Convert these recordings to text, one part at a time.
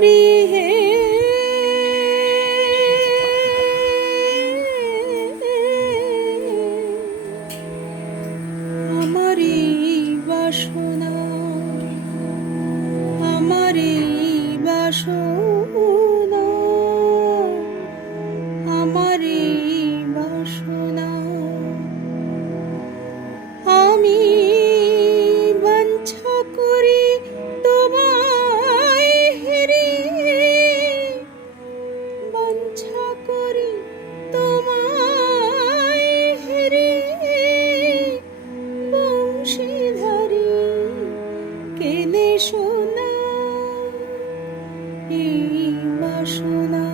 করি হে আমারি বাসনা, আমারি বাসনা, আমারি বাসনা। আমি বাঞ্ছা করি তোমায় হেরে, বাঞ্ছা করি তোমায় হেরে, বংশীধারী কেনে শোনা এই বাসনা,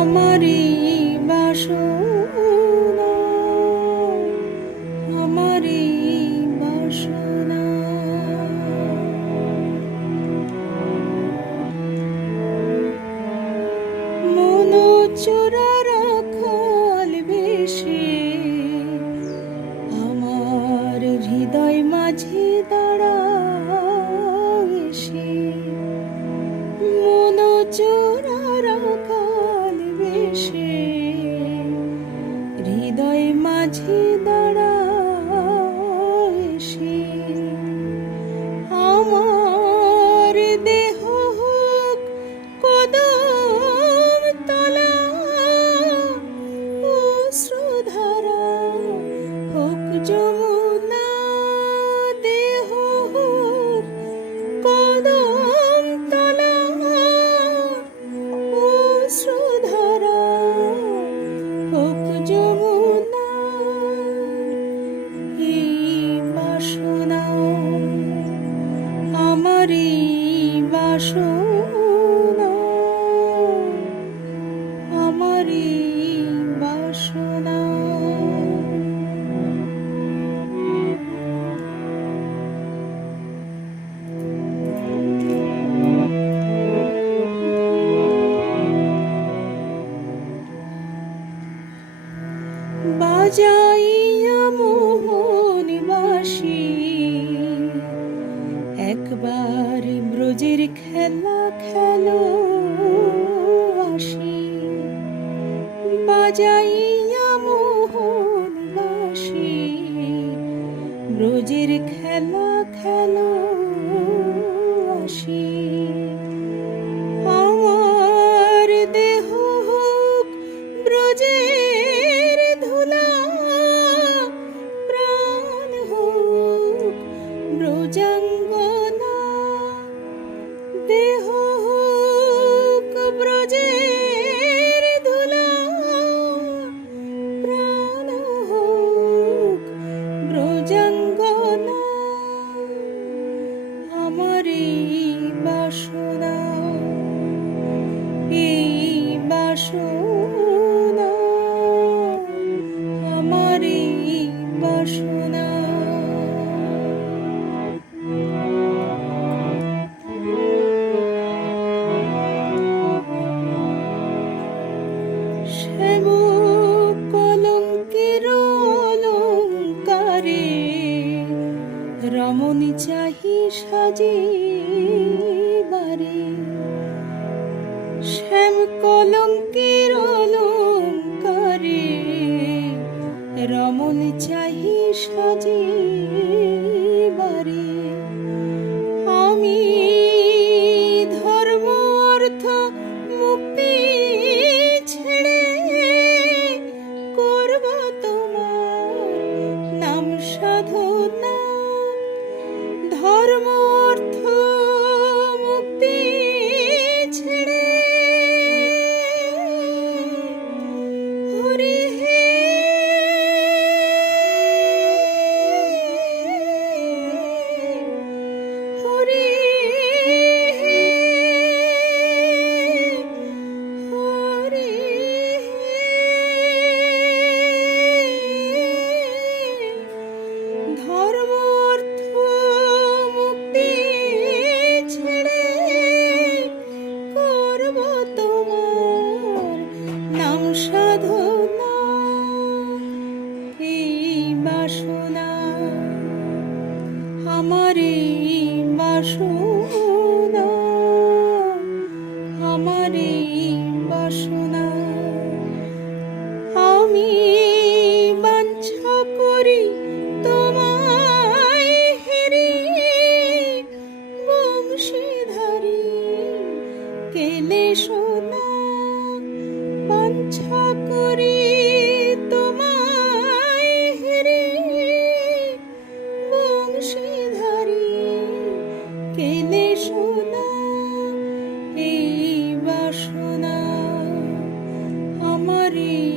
আমারি বাসনা, আমারি বাসনা। মনোচোরা রাখাল বেশে আমার হৃদয় মাঝে দাঁড়ায় এসে, মনোচোরা রাখাল বেশে হৃদয় মাঝে দাঁড়ায় এসে, আমার দেহ হোক কদম তলা, অশ্রুধারা হোক যমুনা, দেহ হোক কদম তলা, অশ্রুধারা হোক যমুনা। এই বাসনা, আমারি বাসনা, আমারি বাসনা। বাজাইয়া মোহন বাঁশি একবার ব্রজের খেলা খেলো আসি, বাজাইয়া মোহন বাঁশি ব্রজের খেলা খেলো আসি। আমার দেহ হোক ব্রজের ধুলা, প্রাণ হোক ব্রজাঙ্গনা, দেহ হোক ব্রজের ধুলা, প্রাণ হোক ব্রজাঙ্গনা। আমারি বাসনা, এই বাসনা, আমারি বাসনা। শ্যাম কলঙ্কের অলঙ্কারে রমণী চাহি সাজিবারে, শ্যাম কলঙ্কের অলঙ্কারে রমণী চাহি সাজিবারে। আমি ধর্ম অর্থ মুক্তি ছেড়ে করব তোমার নাম সাধনা, ধর্ম অর্থ মুক্তি ছেড়ে হরি হে হরি হে হরি হে, ধর্ম অর্থ মুক্তি ছেড়ে করব তোমার নাম সাধনা। এই বাসনা, আমারি বাসনা। রে